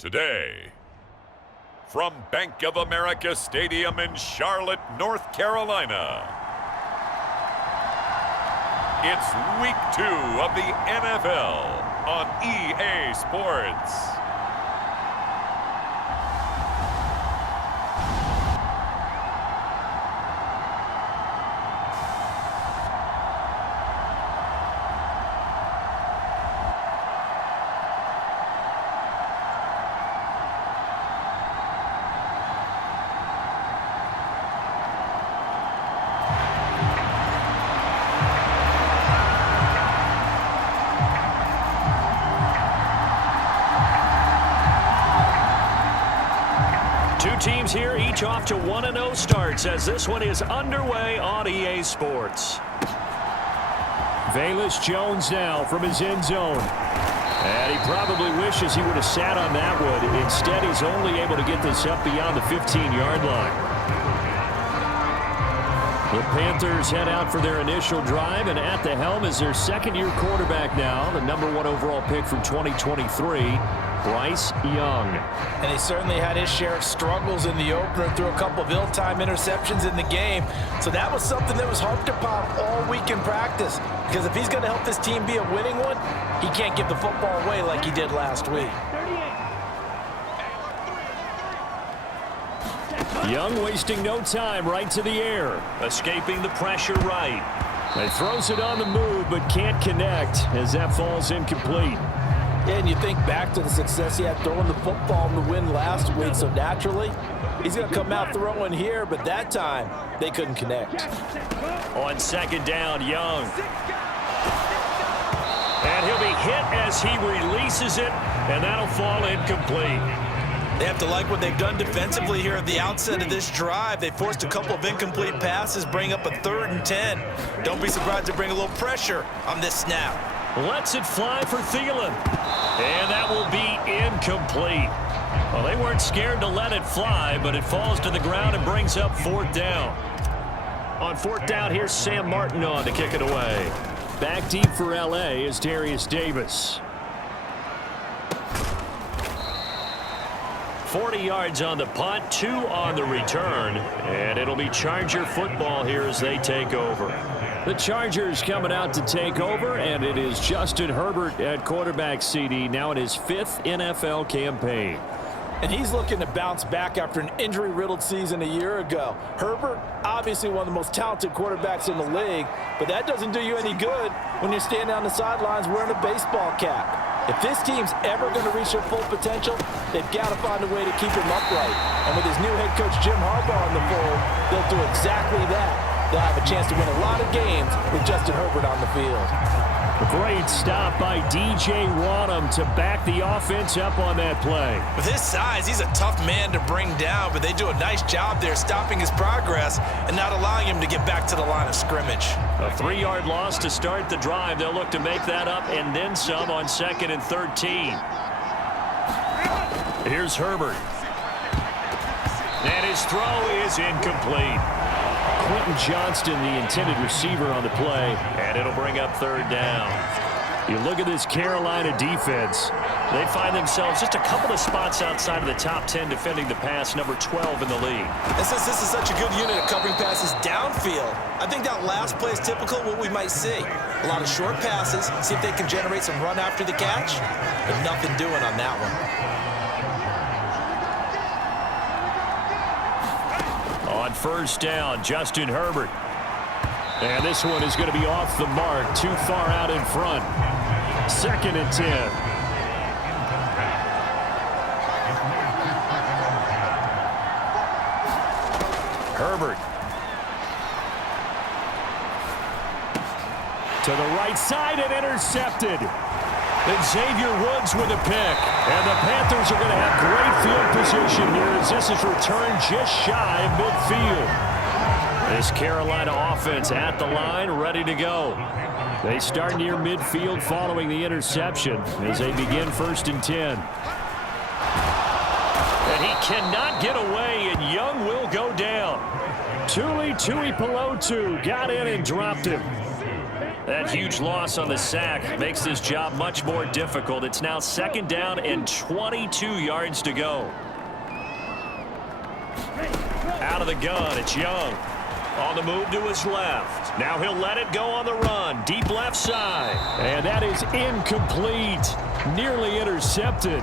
Today, from Bank of America Stadium in Charlotte, North Carolina, it's Week 2 of the NFL on EA Sports. Teams here, each off to 1-0 starts as this one is underway on EA Sports. Velus Jones now from his end zone. And he probably wishes he would have sat on that one. Instead, he's only able to get this up beyond the 15-yard line. The Panthers head out for their initial drive, and at the helm is their second-year quarterback now, the #1 overall pick from 2023. Bryce Young. And he certainly had his share of struggles in the opener, threw a couple of ill-timed interceptions in the game. So that was something that was harped upon all week in practice. Because if he's going to help this team be a winning one, he can't give the football away like he did last week. Young wasting no time, right to the air. Escaping the pressure right. He throws it on the move but can't connect as that falls incomplete. Yeah, and you think back to the success he had throwing the football in the win last week, so naturally, he's going to come out throwing here, but that time, they couldn't connect. On second down, Young. And he'll be hit as he releases it, and that'll fall incomplete. They have to like what they've done defensively here at the outset of this drive. They forced a couple of incomplete passes, bring up a 3rd and 10. Don't be surprised to bring a little pressure on this snap. Lets it fly for Thielen. And that will be incomplete. Well, they weren't scared to let it fly, but it falls to the ground and brings up 4th down. On 4th down, here's Sam Martin on to kick it away. Back deep for L.A. is Darius Davis. 40 yards on the punt, 2 on the return, and it'll be Charger football here as they take over. The Chargers coming out to take over, and it is Justin Herbert at quarterback CD, now in his 5th NFL campaign. And he's looking to bounce back after an injury-riddled season a year ago. Herbert, obviously one of the most talented quarterbacks in the league, but that doesn't do you any good when you're standing on the sidelines wearing a baseball cap. If this team's ever going to reach their full potential, they've got to find a way to keep him upright. And with his new head coach Jim Harbaugh in the fold, they'll do exactly that. They'll have a chance to win a lot of games with Justin Herbert on the field. A great stop by DJ Wadham to back the offense up on that play. With his size, he's a tough man to bring down, but they do a nice job there stopping his progress and not allowing him to get back to the line of scrimmage. A 3-yard loss to start the drive. They'll look to make that up and then some on 2nd and 13. Here's Herbert. And his throw is incomplete. Quentin Johnston, the intended receiver on the play. And it'll bring up 3rd down. You look at this Carolina defense. They find themselves just a couple of spots outside of the top 10 defending the pass, number 12 in the league. And since this is such a good unit at covering passes downfield, I think that last play is typical of what we might see. A lot of short passes, see if they can generate some run after the catch, but nothing doing on that one. On 1st down, Justin Herbert. And this one is going to be off the mark, too far out in front. 2nd and 10. Herbert. To the right side and intercepted. And Xavier Woods with a pick. And the Panthers are going to have great field position here as this is returned just shy of midfield. This Carolina offense at the line, ready to go. They start near midfield following the interception as they begin 1st and 10. And he cannot get away, and Young will go down. Tuli Tuipulotu got in and dropped him. That huge loss on the sack makes this job much more difficult. It's now 2nd down and 22 yards to go. Out of the gun, it's Young. On the move to his left. Now he'll let it go on the run. Deep left side. And that is incomplete. Nearly intercepted.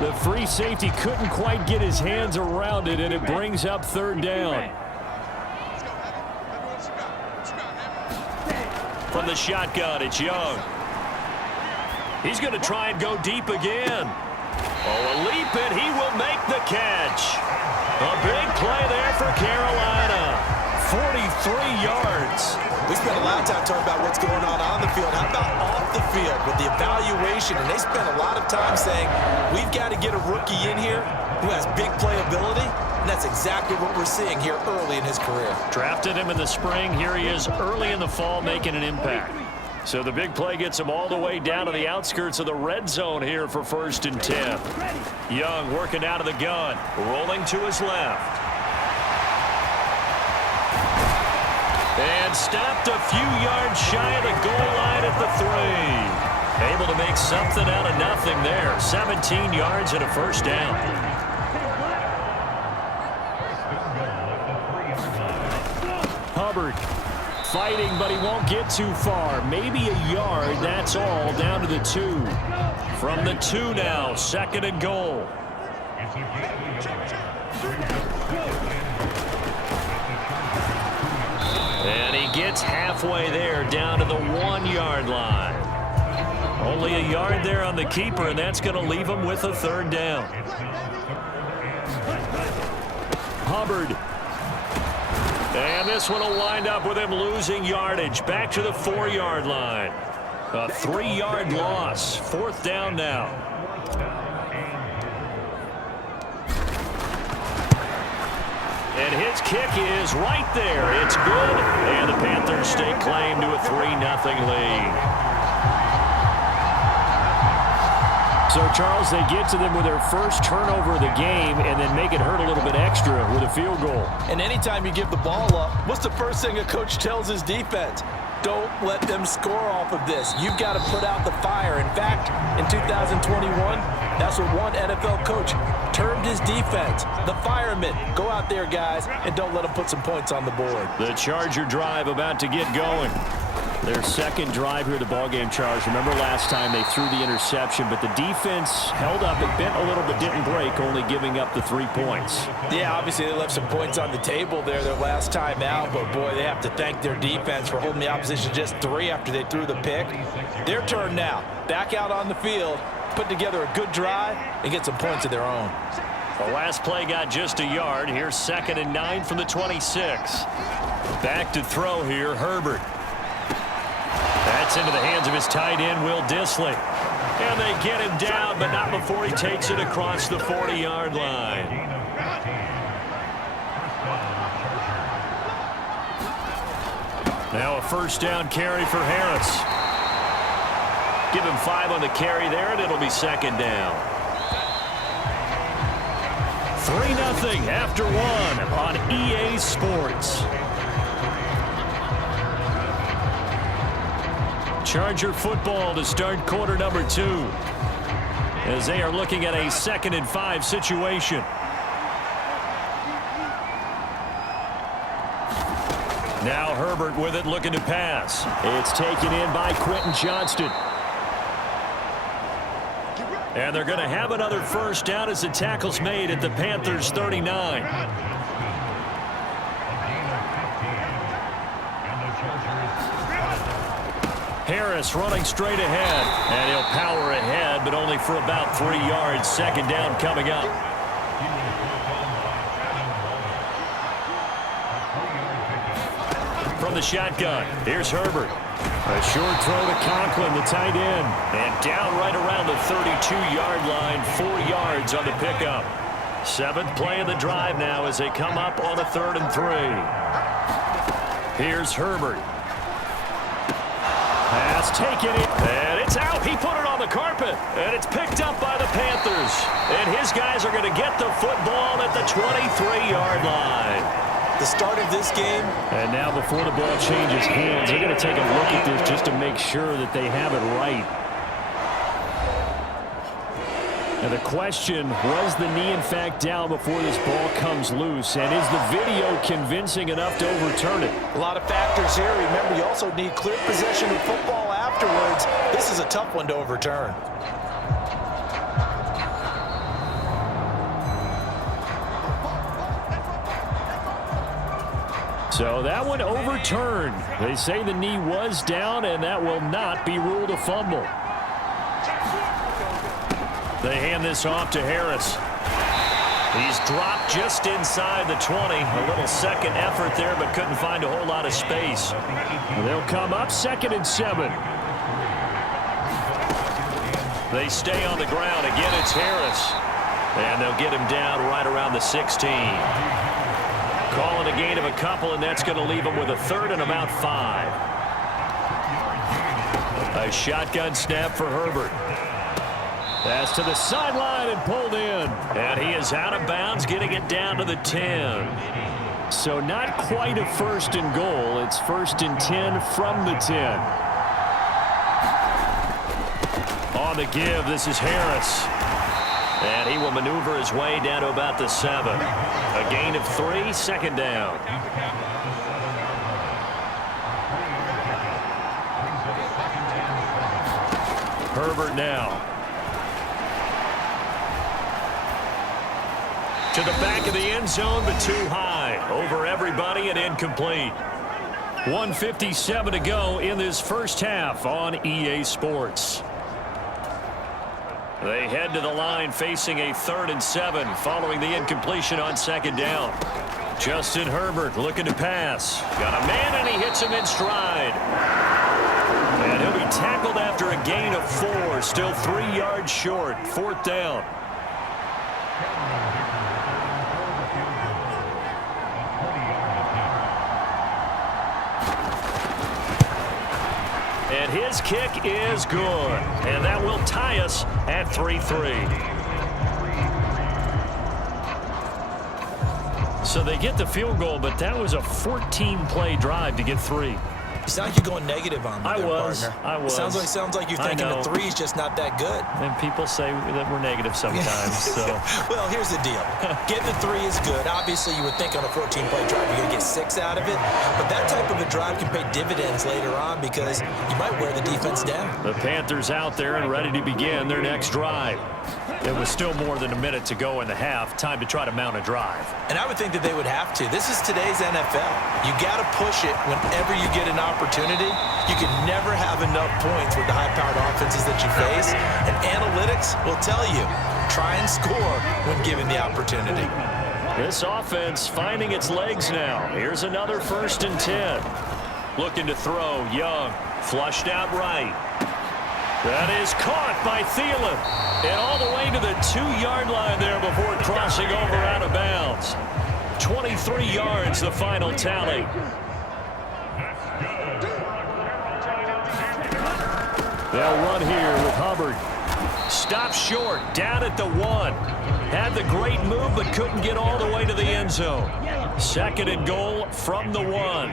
The free safety couldn't quite get his hands around it, and it brings up 3rd down. From the shotgun, it's Young. He's going to try and go deep again. Oh, a leap, and he will make the catch. A big play there for Carolina. 43 yards. We spent a lot of time talking about what's going on the field. How about off the field with the evaluation? And they spent a lot of time saying, we've got to get a rookie in here who has big playability. And that's exactly what we're seeing here early in his career. Drafted him in the spring. Here he is early in the fall making an impact. So the big play gets him all the way down to the outskirts of the red zone here for 1st and 10. Young working out of the gun. Rolling to his left. And stopped a few yards shy of the goal line at the 3. Able to make something out of nothing there. 17 yards and a 1st down. Hubbard fighting, but he won't get too far. Maybe a yard, that's all, down to the 2. From the 2 now, 2nd and goal. And he gets halfway there, down to the 1-yard line. Only a yard there on the keeper, and that's going to leave him with a 3rd down. Hubbard. And this one will wind up with him losing yardage. Back to the 4-yard line. A 3-yard loss. 4th down now. And his kick is right there. It's good. And the Panthers stake claim to a 3-0 lead. So, Charles, they get to them with their first turnover of the game and then make it hurt a little bit extra with a field goal. And anytime you give the ball up, what's the first thing a coach tells his defense? Don't let them score off of this. You've got to put out the fire. In fact, in 2021, that's what one NFL coach termed his defense. The firemen. Go out there, guys, and don't let them put some points on the board. The Charger drive about to get going. Their 2nd drive here of the ballgame, Charles. Remember last time they threw the interception, but the defense held up. It bent a little but didn't break, only giving up the 3 points. Yeah, obviously they left some points on the table there their last time out, but boy, they have to thank their defense for holding the opposition just 3 after they threw the pick. Their turn now. Back out on the field, put together a good drive, and get some points of their own. The last play got just a yard. Here's 2nd and 9 from the 26. Back to throw here, Herbert. That's into the hands of his tight end, Will Dissly. And they get him down, but not before he takes it across the 40-yard line. Now a 1st down carry for Harris. Give him 5 on the carry there, and it'll be 2nd down. 3-0 after 1 on EA Sports. Charger football to start quarter number 2 as they are looking at a 2nd and 5 situation. Now Herbert with it, looking to pass. It's taken in by Quentin Johnston. And they're going to have another 1st down as the tackle's made at the Panthers 39. Harris running straight ahead, and he'll power ahead, but only for about 3 yards. 2nd down coming up. From the shotgun, here's Herbert. A short throw to Conklin, the tight end. And down right around the 32-yard line, 4 yards on the pickup. 7th play of the drive now as they come up on a 3rd and 3. Here's Herbert. Pass taken it. And it's out. He put it on the carpet. And it's picked up by the Panthers. And his guys are going to get the football at the 23-yard line. the start of this game. And now before the ball changes hands, they're going to take a look at this just to make sure that they have it right. And the question, was the knee in fact down before this ball comes loose? And is the video convincing enough to overturn it? A lot of factors here. Remember, you also need clear possession of football afterwards. This is a tough one to overturn. So that one overturned. They say the knee was down, and that will not be ruled a fumble. They hand this off to Harris. He's dropped just inside the 20. A little second effort there, but couldn't find a whole lot of space. They'll come up 2nd and 7. They stay on the ground. Again, it's Harris. And they'll get him down right around the 16. Calling a gain of a couple, and that's going to leave him with a 3rd and about 5. A shotgun snap for Herbert. Pass to the sideline and pulled in. And he is out of bounds, getting it down to the 10. So not quite a 1st and goal. It's 1st and 10 from the 10. On the give, this is Harris. And he will maneuver his way down to about the 7. A gain of 3, 2nd down. Herbert now. To the back of the end zone, but too high. Over everybody and incomplete. 1:57 to go in this first half on EA Sports. They head to the line facing a 3rd and 7 following the incompletion on 2nd down. Justin Herbert looking to pass. Got a man, and he hits him in stride. And he'll be tackled after a gain of 4. Still 3 yards short. 4th down. And his kick is good. And that will tie us at 3-3. So they get the field goal, but that was a 14-play drive to get 3. You sound like you're going negative on me there, partner. I was. It sounds like you're thinking the 3 is just not that good. And people say that we're negative sometimes. So. Well, here's the deal. Getting the 3 is good. Obviously, you would think on a 14-play drive you're going to get 6 out of it. But that type of a drive can pay dividends later on because you might wear the defense down. The Panthers out there and ready to begin their next drive. It was still more than a minute to go in the half. Time to try to mount a drive. And I would think that they would have to. This is today's NFL. You got to push it whenever you get an opportunity. You can never have enough points with the high-powered offenses that you face. And analytics will tell you, try and score when given the opportunity. This offense finding its legs now. Here's another 1st and 10. Looking to throw. Young. Flushed out right. That is caught by Thielen. And all the way to the 2-yard line there before crossing over out of bounds. 23 yards, the final tally. They'll run here with Hubbard. Stopped short, down at the 1. Had the great move, but couldn't get all the way to the end zone. 2nd and goal from the 1.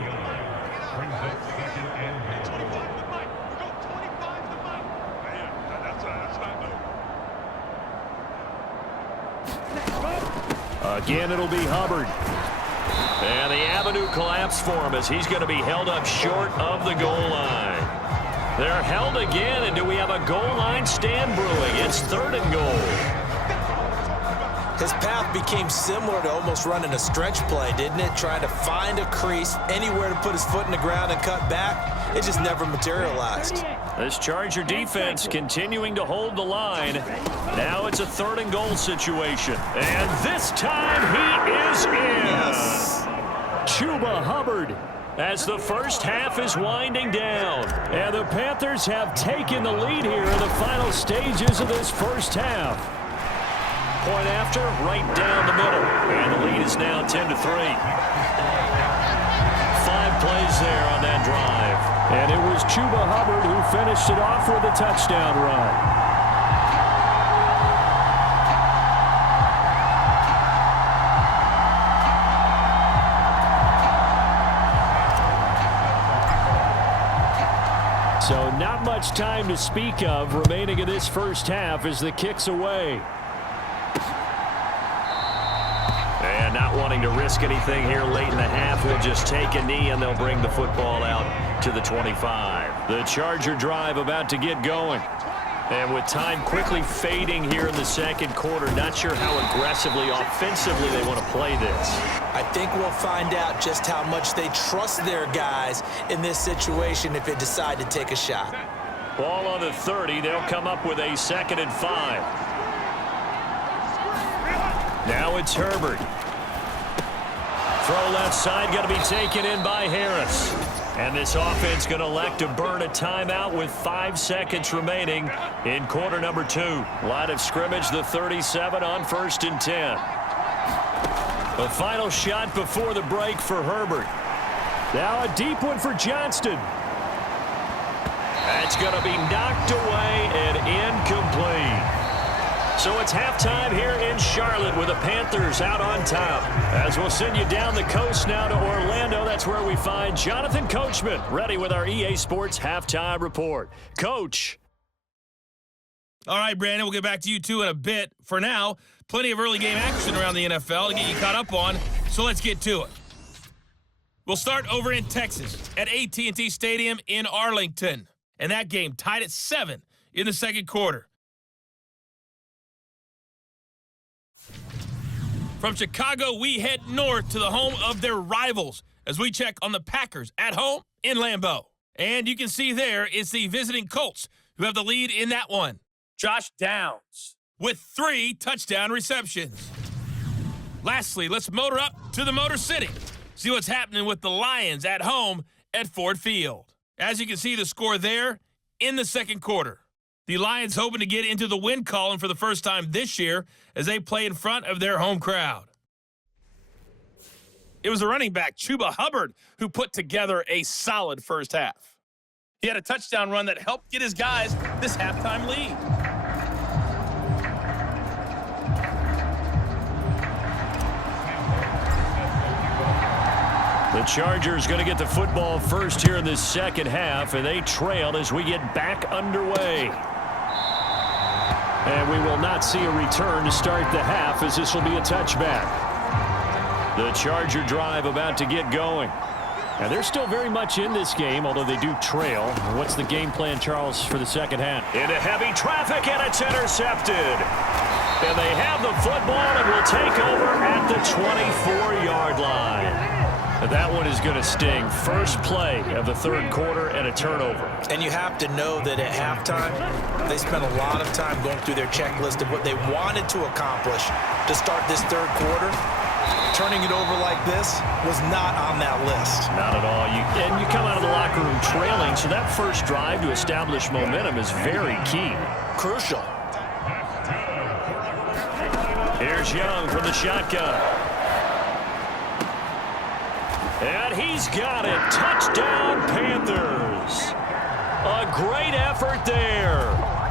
Again, it'll be Hubbard. And the avenue collapsed for him as he's going to be held up short of the goal line. They're held again, and do we have a goal line stand brewing? It's 3rd and goal. His path became similar to almost running a stretch play, didn't it? Trying to find a crease, anywhere to put his foot in the ground and cut back. It just never materialized. This Charger defense continuing to hold the line. Now it's a 3rd and goal situation. And this time he is in. Yes. Chuba Hubbard as the first half is winding down. And the Panthers have taken the lead here in the final stages of this first half. Point after, right down the middle. And the lead is now 10-3. 5 plays there on that drive. And it was Chuba Hubbard who finished it off with a touchdown run. So not much time to speak of remaining in this first half as the kick's away. And not wanting to risk anything here late in the half, he'll just take a knee and they'll bring the football out to the 25. The Charger drive about to get going. And with time quickly fading here in the second quarter, not sure how aggressively, offensively they want to play this. I think we'll find out just how much they trust their guys in this situation if they decide to take a shot. Ball on the 30. They'll come up with a 2nd and 5. Now it's Herbert. Throw left side, going to be taken in by Harris. And this offense going to elect to burn a timeout with 5 seconds remaining in quarter number 2. Line of scrimmage, the 37 on 1st and 10. The final shot before the break for Herbert. Now a deep one for Johnston. That's going to be knocked away and incomplete. So it's halftime here in Charlotte with the Panthers out on top. As we'll send you down the coast now to Orlando, that's where we find Jonathan Coachman ready with our EA Sports Halftime Report. Coach. All right, Brandon, we'll get back to you two in a bit. For now, plenty of early game action around the NFL to get you caught up on, so let's get to it. We'll start over in Texas at AT&T Stadium in Arlington. And that game tied at 7 in the second quarter. From Chicago, we head north to the home of their rivals as we check on the Packers at home in Lambeau. And you can see there it's the visiting Colts who have the lead in that one. Josh Downs with 3 touchdown receptions. Lastly, let's motor up to the Motor City. See what's happening with the Lions at home at Ford Field. As you can see the score there in the second quarter. The Lions hoping to get into the win column for the first time this year as they play in front of their home crowd. It was the running back, Chuba Hubbard, who put together a solid first half. He had a touchdown run that helped get his guys this halftime lead. The Chargers going to get the football first here in this second half, and they trail as we get back underway. And we will not see a return to start the half as this will be a touchback. The Charger drive about to get going. And they're still very much in this game, although they do trail. What's the game plan, Charles, for the second half? Into heavy traffic, and it's intercepted. And they have the football and will take over at the 24-yard line. That one is going to sting. First play of the third quarter and a turnover. And you have to know that at halftime, they spent a lot of time going through their checklist of what they wanted to accomplish to start this third quarter. Turning it over like this was not on that list. Not at all. And you come out of the locker room trailing, so that first drive to establish momentum is very key. Crucial. Here's Young from the shotgun. And he's got it. Touchdown, Panthers. A great effort there.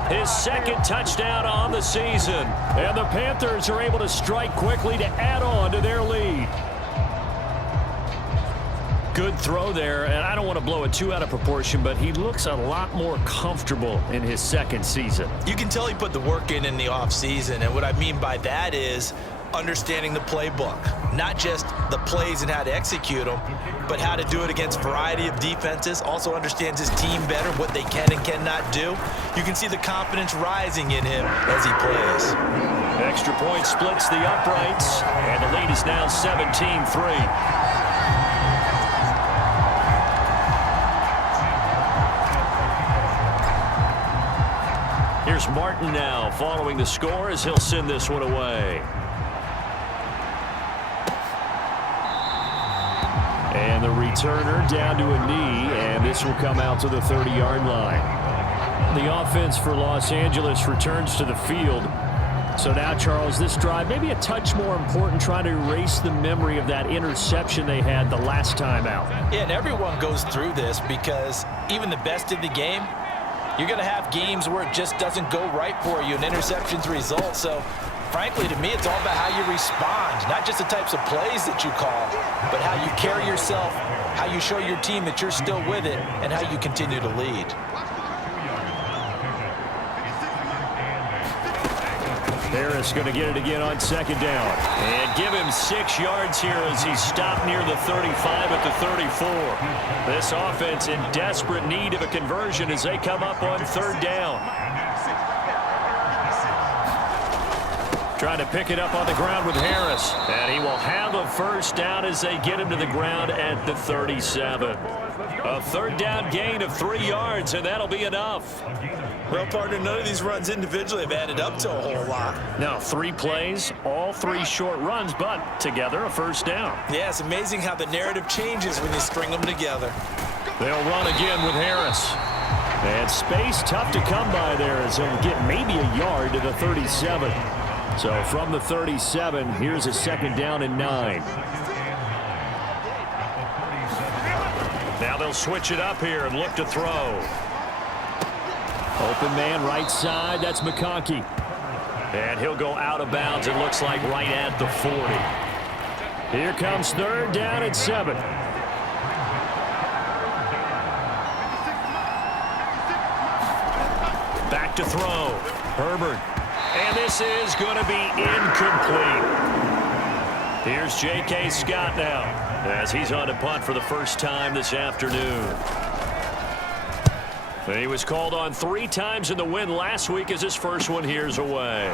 His second touchdown on the season. And the Panthers are able to strike quickly to add on to their lead. Good throw there, and I don't want to blow it too out of proportion, but he looks a lot more comfortable in his second season. You can tell he put the work in the offseason, and what I mean by that is understanding the playbook. Not just the plays and how to execute them, but how to do it against a variety of defenses. Also understands his team better, what they can and cannot do. You can see the confidence rising in him as he plays. Extra point splits the uprights, and the lead is now 17-3. Here's Martin now following the score as he'll send this one away. And the returner down to a knee, and this will come out to the 30-yard line. The offense for Los Angeles returns to the field. So now, Charles, this drive maybe a touch more important, trying to erase the memory of that interception they had the last time out. Yeah, and everyone goes through this because even the best in the game, you're going to have games where it just doesn't go right for you and interceptions result. So frankly, to me, it's all about how you respond, not just the types of plays that you call, but how you carry yourself, how you show your team that you're still with it, and how you continue to lead. Harris going to get it again on second down. And give him 6 yards here as he stopped near the 35 at the 34. This offense in desperate need of a conversion as they come up on third down. Trying to pick it up on the ground with Harris. And he will have a first down as they get him to the ground at the 37. A third down gain of 3 yards, and that'll be enough. Well, partner, none of these runs individually have added up to a whole lot. Now, 3 plays, all 3 short runs, but together a first down. Yeah, it's amazing how the narrative changes when you string them together. They'll run again with Harris. And space tough to come by there as they'll get maybe a yard to the 37. So from the 37, here's a second down and 9. Now they'll switch it up here and look to throw. Open man right side, that's McConkey. And he'll go out of bounds, it looks like right at the 40. Here comes third down and 7. Back to throw. Herbert. And this is going to be incomplete. Here's J.K. Scott now as he's on to punt for the first time this afternoon. He was called on 3 times in the win last week as his first one here's away.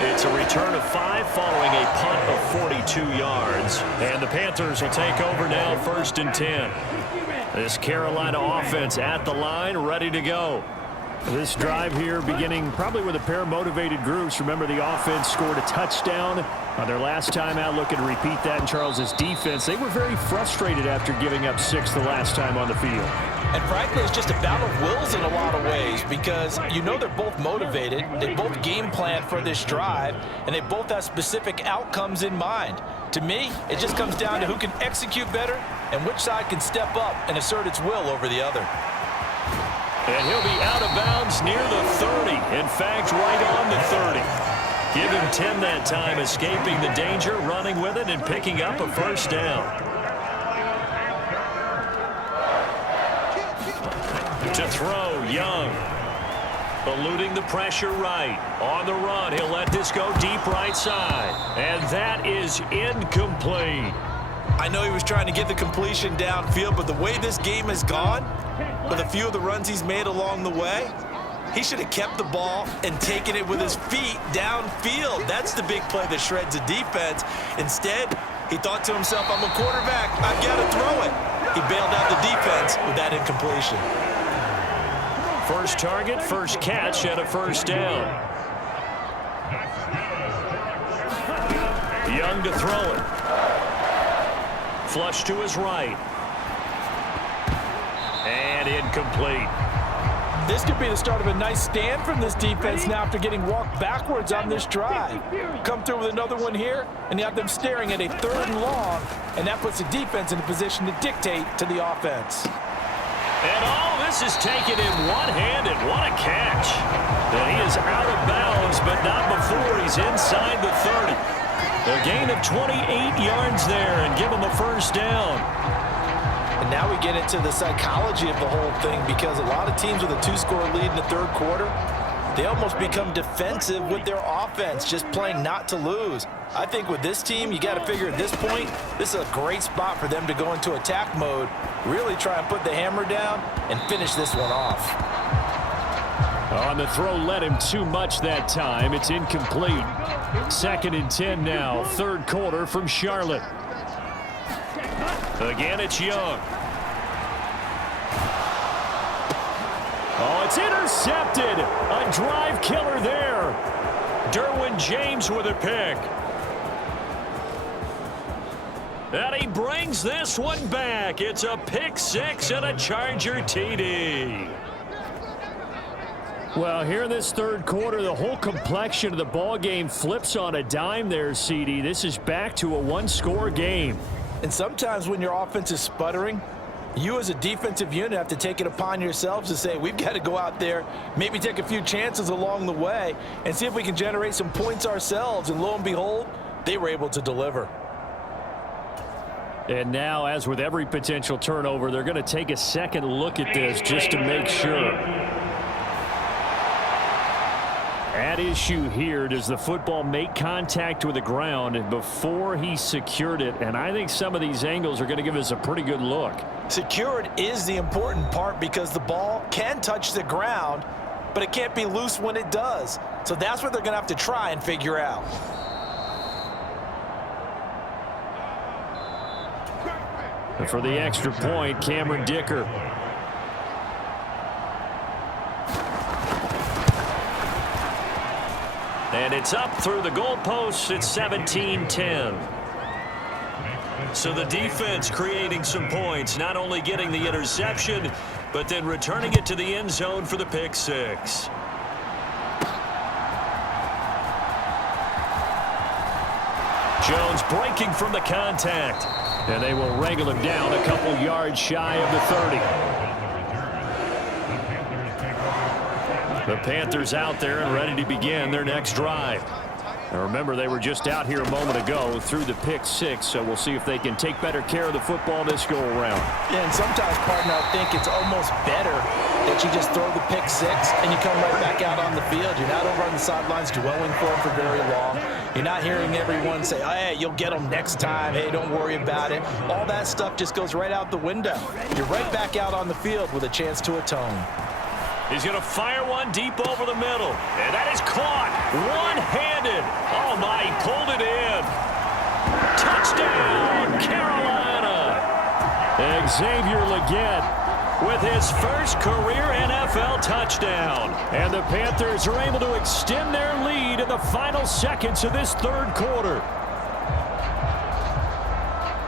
It's a return of 5 following a punt of 42 yards. And the Panthers will take over now, 1st and 10. This Carolina offense at the line, ready to go. This drive here beginning probably with a pair of motivated groups. Remember, the offense scored a touchdown on their last time out, looking to repeat that in Charles's defense. They were very frustrated after giving up 6 the last time on the field. And frankly, it's just a battle of wills in a lot of ways because you know they're both motivated. They both game plan for this drive, and they both have specific outcomes in mind. To me, it just comes down to who can execute better and which side can step up and assert its will over the other. And he'll be out of bounds near the 30. In fact, right on the 30. Give him 10 that time, escaping the danger, running with it, and picking up a first down. To throw, Young. Eluding the pressure right. On the run, he'll let this go deep right side. And that is incomplete. I know he was trying to get the completion downfield, but the way this game has gone, with a few of the runs he's made along the way, he should have kept the ball and taken it with his feet downfield. That's the big play that shreds a defense. Instead, he thought to himself, I'm a quarterback, I've got to throw it. He bailed out the defense with that incompletion. First target, first catch, and a first down. Young to throw it. Flush to his right. And incomplete. This could be the start of a nice stand from this defense now after getting walked backwards on this drive. Come through with another one here, and you have them staring at a 3rd and long, and that puts the defense in a position to dictate to the offense. And all this is taken in one-handed. What a catch. And he is out of bounds, but not before he's inside the 30. A gain of 28 yards there and give him a first down. And now we get into the psychology of the whole thing because a lot of teams with a 2-score lead in the 3rd quarter, they almost become defensive with their offense, just playing not to lose. I think with this team, you got to figure at this point, this is a great spot for them to go into attack mode, really try and put the hammer down and finish this one off. On the throw, led him too much that time. It's incomplete. 2nd and 10 now, 3rd quarter from Charlotte. Again, it's Young. Oh, it's intercepted. A drive killer there. Derwin James with a pick. And he brings this one back. It's a pick 6 and a Charger TD. Well, here in this 3rd quarter, the whole complexion of the ball game flips on a dime there, CD. This is back to a 1-score game. And sometimes when your offense is sputtering, You as a defensive unit have to take it upon yourselves to say, we've got to go out there, maybe take a few chances along the way, and see if we can generate some points ourselves. And lo and behold, they were able to deliver. And now, as with every potential turnover, they're going to take a second look at this just to make sure. At issue here, does the football make contact with the ground before he secured it? And I think some of these angles are going to give us a pretty good look. Secured is the important part because the ball can touch the ground, but it can't be loose when it does. So that's what they're going to have to try and figure out. And for the extra point, Cameron Dicker. And it's up through the goalposts. It's 17-10. So the defense creating some points, not only getting the interception, but then returning it to the end zone for the pick six. Jones breaking from the contact. And they will wrangle him down a couple yards shy of the 30. The Panthers out there and ready to begin their next drive. Now remember, they were just out here a moment ago through the pick six, so we'll see if they can take better care of the football this go-around. Yeah, and sometimes, partner, I think it's almost better that you just throw the pick six and you come right back out on the field. You're not over on the sidelines dwelling for it for very long. You're not hearing everyone say, oh, hey, you'll get them next time. Hey, don't worry about it. All that stuff just goes right out the window. You're right back out on the field with a chance to atone. He's going to fire one deep over the middle. And that is caught. One-handed. Oh, my, he pulled it in. Touchdown, Carolina. Xavier Legette with his first career NFL touchdown. And the Panthers are able to extend their lead in the final seconds of this third quarter.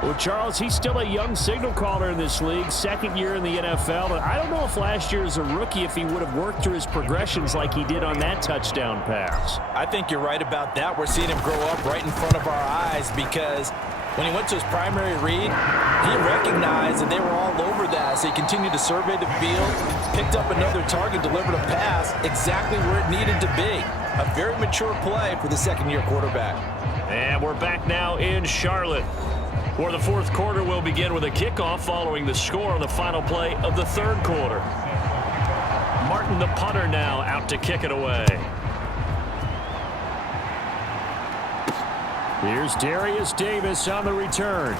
Well, Charles, he's still a young signal caller in this league, second year in the NFL. But I don't know if last year as a rookie, if he would have worked through his progressions like he did on that touchdown pass. I think you're right about that. We're seeing him grow up right in front of our eyes because when he went to his primary read, he recognized that they were all over that. So he continued to survey the field, picked up another target, delivered a pass exactly where it needed to be. A very mature play for the second-year quarterback. And we're back now in Charlotte, where the fourth quarter will begin with a kickoff following the score on the final play of the third quarter. Martin, the punter, now out to kick it away. Here's Darius Davis on the return.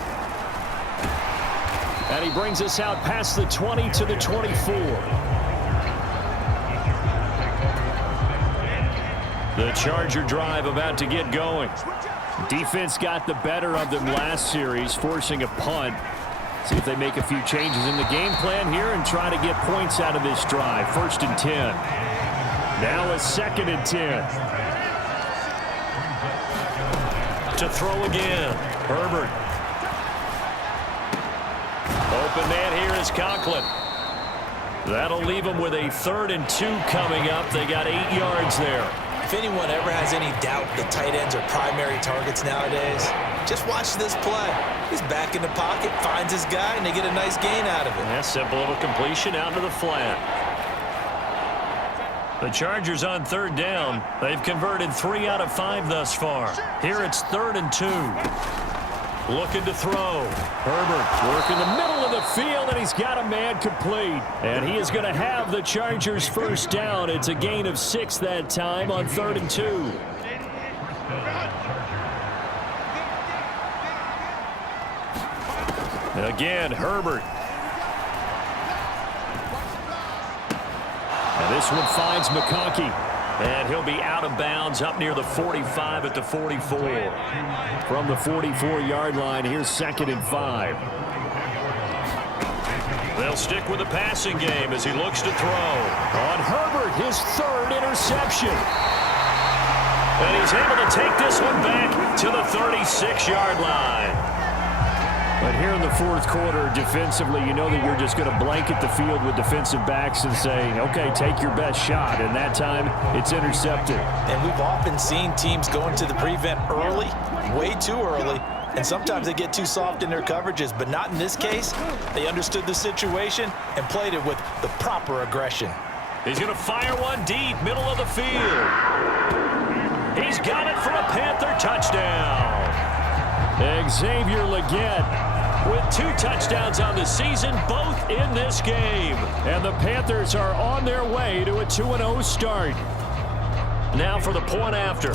And he brings us out past the 20 to the 24. The Charger drive about to get going. Defense got the better of them last series, forcing a punt. See if they make a few changes in the game plan here and try to get points out of this drive. 1st and 10. Now a 2nd and 10. To throw again. Herbert. Open man here is Conklin. That'll leave them with a 3rd and 2 coming up. They got 8 yards there. If anyone ever has any doubt that tight ends are primary targets nowadays, just watch this play. He's back in the pocket, finds his guy, and they get a nice gain out of it. That's simple little completion out to the flat. The Chargers on 3rd down. They've converted 3 out of 5 thus far. Here it's 3rd and 2. Looking to throw. Herbert working the middle of the field, and he's got a man complete. And he is going to have the Chargers first down. It's a gain of 6 that time on 3rd and 2. Again, Herbert. And this one finds McConkey. And he'll be out of bounds up near the 45 at the 44. From the 44-yard line, here's 2nd and 5. They'll stick with the passing game as he looks to throw. On Herbert, his 3rd interception. And he's able to take this one back to the 36-yard line. But here in the fourth quarter, defensively, you know that you're just going to blanket the field with defensive backs and say, okay, take your best shot. And that time, it's intercepted. And we've often seen teams go into the prevent early, way too early, and sometimes they get too soft in their coverages, but not in this case. They understood the situation and played it with the proper aggression. He's going to fire one deep, middle of the field. He's got it for a Panther touchdown. Xavier Legette with 2 touchdowns on the season, both in this game. And the Panthers are on their way to a 2-0 start. Now for the point after.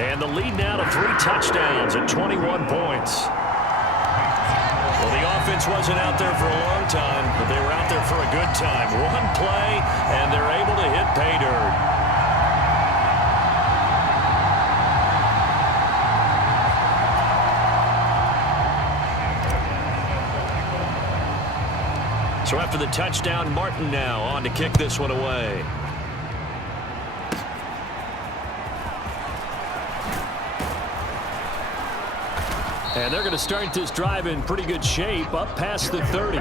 And the lead now to 3 touchdowns at 21 points. Well, the offense wasn't out there for a long time, but they were out there for a good time. One play, and they're able to hit pay dirt. So after the touchdown, Martin now on to kick this one away. And they're going to start this drive in pretty good shape, up past the 30.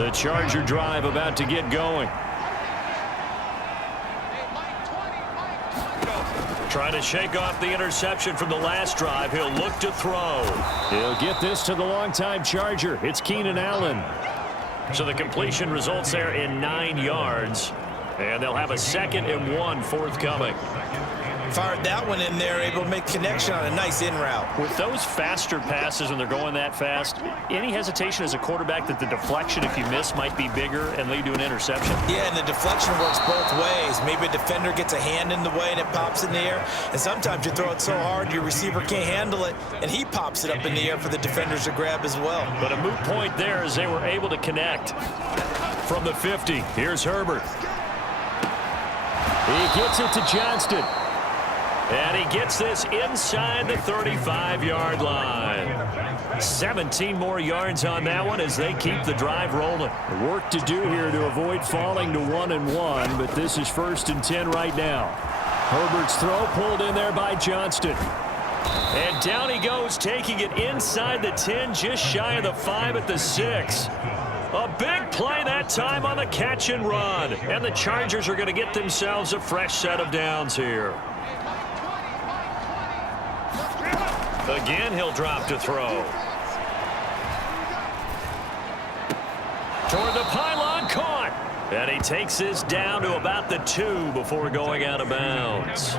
The Charger drive about to get going. Trying to shake off the interception from the last drive. He'll look to throw. He'll get this to the longtime Charger. It's Keenan Allen. So the completion results there in 9 yards. And they'll have a 2nd and 1 forthcoming. Fired that one in there, able to make connection on a nice in route. With those faster passes when they're going that fast, any hesitation as a quarterback that the deflection, if you miss, might be bigger and lead to an interception? Yeah, and the deflection works both ways. Maybe a defender gets a hand in the way and it pops in the air. And sometimes you throw it so hard your receiver can't handle it, and he pops it up in the air for the defenders to grab as well. But a moot point there as they were able to connect. From the 50, here's Herbert. He gets it to Johnston. And he gets this inside the 35-yard line. 17 more yards on that one as they keep the drive rolling. Work to do here to avoid falling to 1-1, but this is 1st and 10 right now. Herbert's throw pulled in there by Johnston. And down he goes, taking it inside the 10, just shy of the 5 at the 6. A big play that time on the catch and run. And the Chargers are going to get themselves a fresh set of downs here. Again, he'll drop to throw. Toward the pylon, caught. And he takes this down to about the 2 before going out of bounds.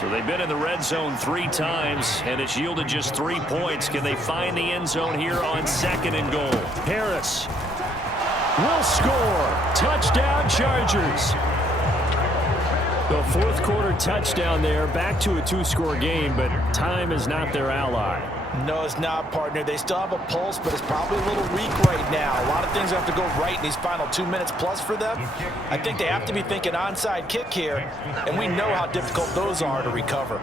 So they've been in the red zone 3 times, and it's yielded just 3 points. Can they find the end zone here on 2nd and goal? Harris will score. Touchdown, Chargers. The 4th quarter touchdown there, back to a 2-score game, but time is not their ally. No, it's not, partner. They still have a pulse, but it's probably a little weak right now. A lot of things have to go right in these final 2 minutes plus for them. I think they have to be thinking onside kick here, and we know how difficult those are to recover.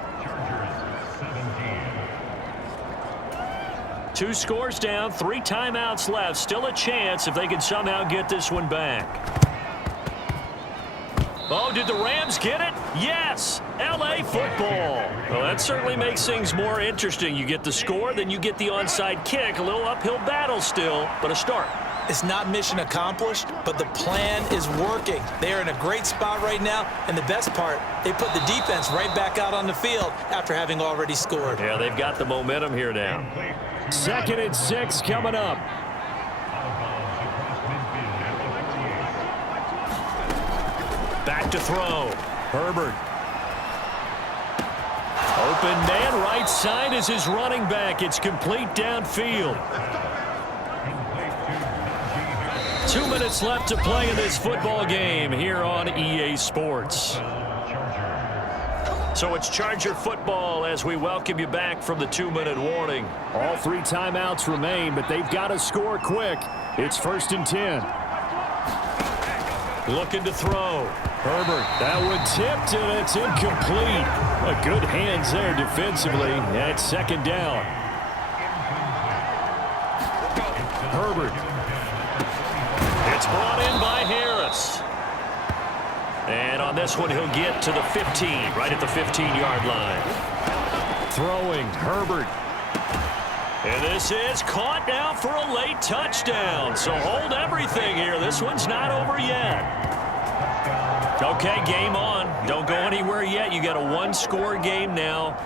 2 scores down, 3 timeouts left. Still a chance if they can somehow get this one back. Oh, did the Rams get it? Yes! L.A. football. Well, that certainly makes things more interesting. You get the score, then you get the onside kick. A little uphill battle still, but a start. It's not mission accomplished, but the plan is working. They are in a great spot right now, and the best part, they put the defense right back out on the field after having already scored. Yeah, they've got the momentum here now. 2nd and 6 coming up. Back to throw. Herbert. Open man, right side is his running back. It's complete downfield. 2 minutes left to play in this football game here on EA Sports. So it's Charger football as we welcome you back from the 2-minute warning. All 3 timeouts remain, but they've got to score quick. It's 1st and 10. Looking to throw. Herbert, that one tipped, and it's incomplete. A good hands there defensively. That's 2nd down. Herbert. It's brought in by Harris. And on this one, he'll get to the 15, right at the 15-yard line. Throwing, Herbert. And this is caught now for a late touchdown. So hold everything here. This one's not over yet. Okay, game on. Don't go anywhere yet. You got a one-score game now.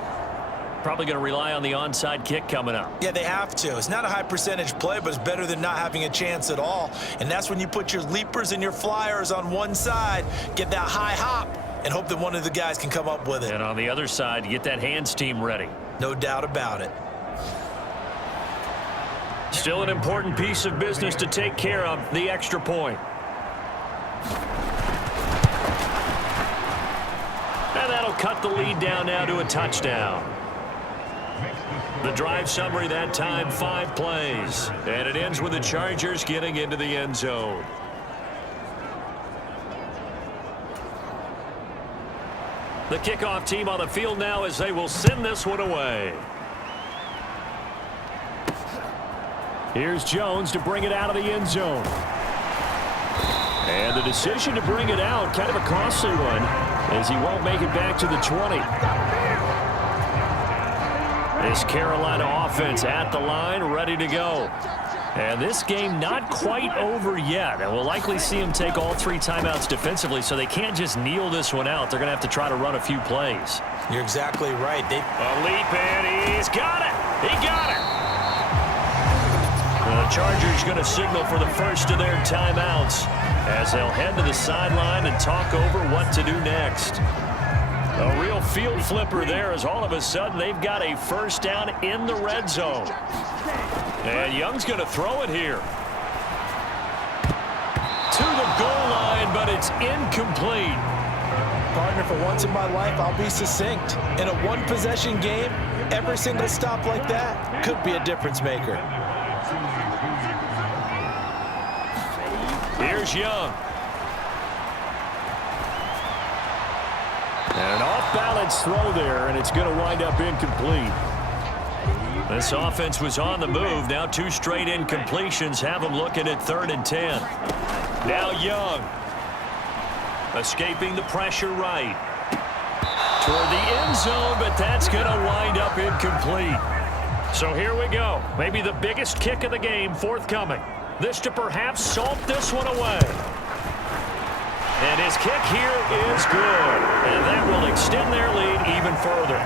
Probably going to rely on the onside kick coming up. Yeah, they have to. It's not a high percentage play, but it's better than not having a chance at all. And that's when you put your leapers and your flyers on one side, get that high hop, and hope that one of the guys can come up with it. And on the other side, get that hands team ready. No doubt about it. Still an important piece of business to take care of, the extra point. And that'll cut the lead down now to a touchdown. The drive summary that time, 5 plays. And it ends with the Chargers getting into the end zone. The kickoff team on the field now as they will send this one away. Here's Jones to bring it out of the end zone. And the decision to bring it out, kind of a costly one, as he won't make it back to the 20. This Carolina offense at the line, ready to go. And this game not quite over yet. And we'll likely see them take all 3 timeouts defensively, so they can't just kneel this one out. They're going to have to try to run a few plays. You're exactly right. A leap, and he's got it. He got it. The Chargers going to signal for the first of their timeouts as they'll head to the sideline and talk over what to do next. A real field flipper there as all of a sudden they've got a first down in the red zone. And Young's going to throw it here. To the goal line, but it's incomplete. Partner, for once in my life, I'll be succinct. In a one-possession game, every single stop like that could be a difference maker. Here's Young. And an off-balance throw there, and it's going to wind up incomplete. This offense was on the move. Now 2 straight incompletions have them looking at 3rd and 10. Now Young. Escaping the pressure right. Toward the end zone, but that's going to wind up incomplete. So here we go. Maybe the biggest kick of the game forthcoming. This to perhaps salt this one away. And his kick here is good. And that will extend their lead even further.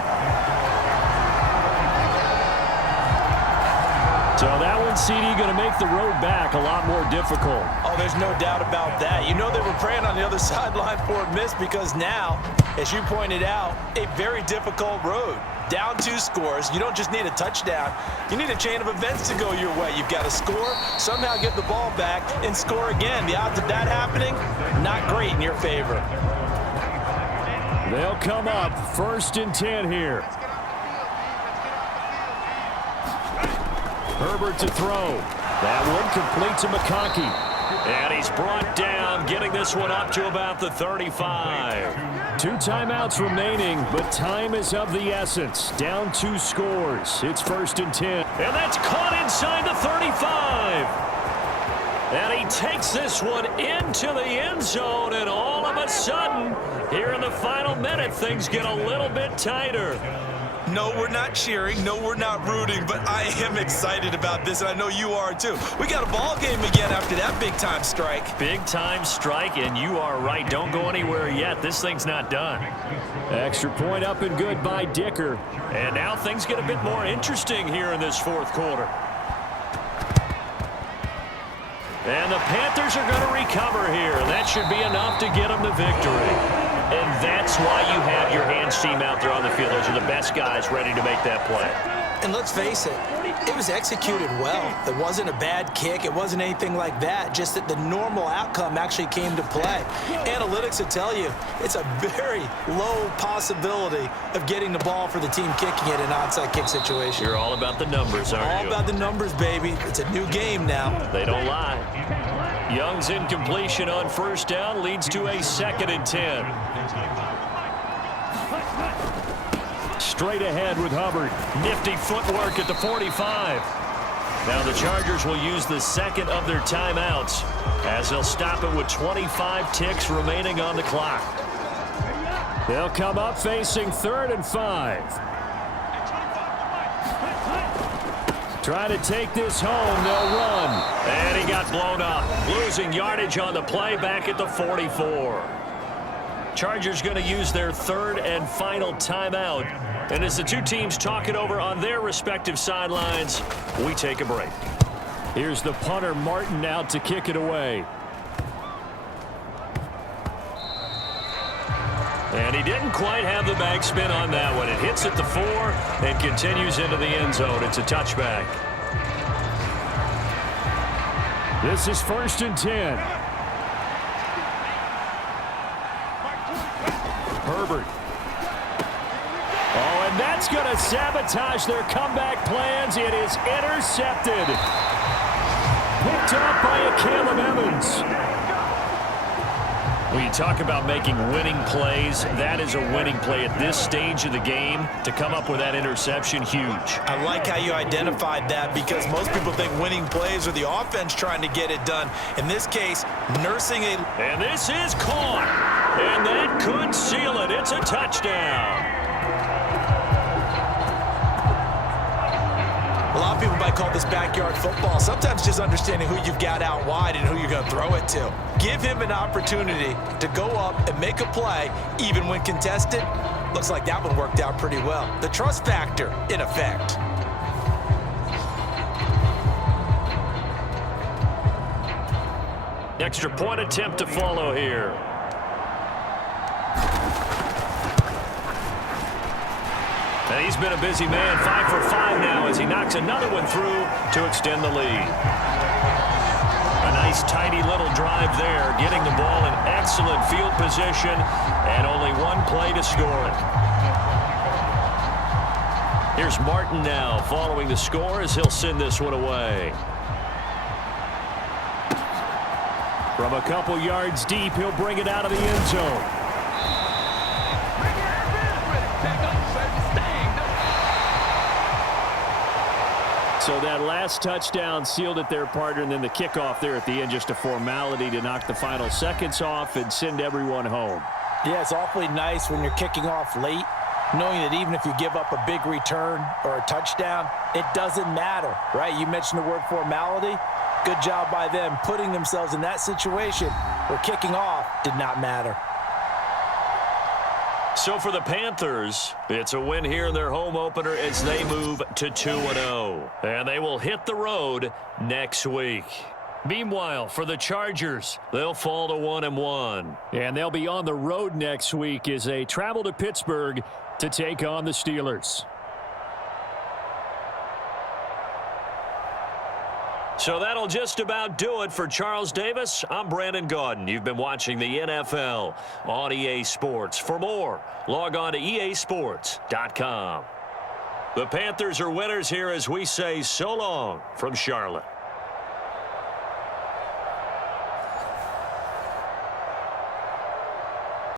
So that one, CD, going to make the road back a lot more difficult. Oh, there's no doubt about that. You know they were praying on the other sideline for a miss because now, as you pointed out, a very difficult road. Down 2 scores. You don't just need a touchdown. You need a chain of events to go your way. You've got to score, somehow get the ball back, and score again. The odds of that happening, not great in your favor. They'll come up 1st and 10 here. Herbert to throw. That one complete to McConkey. And he's brought down, getting this one up to about the 35. 2 timeouts remaining, but time is of the essence. Down 2 scores. It's 1st and 10. And that's caught inside the 35. And he takes this one into the end zone, and all of a sudden, here in the final minute, things get a little bit tighter. No, we're not cheering. No, we're not rooting, but I am excited about this, and I know you are too. We got a ball game again after that big-time strike. Big-time strike, and you are right. Don't go anywhere yet. This thing's not done. Extra point up and good by Dicker. And now things get a bit more interesting here in this 4th quarter. And the Panthers are going to recover here. That should be enough to get them the victory. And that's why you have your hands team out there on the field. Those are the best guys ready to make that play. And let's face it, it was executed well. It wasn't a bad kick. It wasn't anything like that. Just that the normal outcome actually came to play. Analytics will tell you it's a very low possibility of getting the ball for the team kicking it in an onside kick situation. You're all about the numbers, aren't you? All about the numbers, baby. It's a new game now. They don't lie. Young's incompletion on 1st down leads to a 2nd and 10. Straight ahead with Hubbard. Nifty footwork at the 45. Now the Chargers will use the 2nd of their timeouts as they'll stop it with 25 ticks remaining on the clock. They'll come up facing 3rd and 5. Trying to take this home. They'll run. And he got blown up. Losing yardage on the play back at the 44. Chargers going to use their third and final timeout. And as the two teams talk it over on their respective sidelines, we take a break. Here's the punter, Martin, out to kick it away. And he didn't quite have the backspin on that one. It hits at the 4 and continues into the end zone. It's a touchback. This is 1st and 10. Herbert. Oh, and that's going to sabotage their comeback plans. It is intercepted. Picked up by Caleb Evans. When you talk about making winning plays, that is a winning play at this stage of the game. To come up with that interception, huge. I like how you identified that, because most people think winning plays are the offense trying to get it done. In this case, nursing a... And this is caught. And that could seal it. It's a touchdown. A lot of people might call this backyard football. Sometimes just understanding who you've got out wide and who you're going to throw it to. Give him an opportunity to go up and make a play, even when contested. Looks like that one worked out pretty well. The trust factor in effect. Extra point attempt to follow here. And he's been a busy man, 5 for 5 now as he knocks another one through to extend the lead. A nice, tidy little drive there, getting the ball in excellent field position, and only one play to score it. Here's Martin now, following the score as he'll send this one away. From a couple yards deep, he'll bring it out of the end zone. So that last touchdown sealed it there, partner, and then the kickoff there at the end, just a formality to knock the final seconds off and send everyone home. Yeah, it's awfully nice when you're kicking off late, knowing that even if you give up a big return or a touchdown, it doesn't matter, right? You mentioned the word formality. Good job by them putting themselves in that situation where kicking off did not matter. So for the Panthers, it's a win here in their home opener as they move to 2-0. And they will hit the road next week. Meanwhile, for the Chargers, they'll fall to 1-1. And they'll be on the road next week as they travel to Pittsburgh to take on the Steelers. So that'll just about do it for Charles Davis. I'm Brandon Gaudin. You've been watching the NFL on EA Sports. For more, log on to easports.com. The Panthers are winners here as we say so long from Charlotte.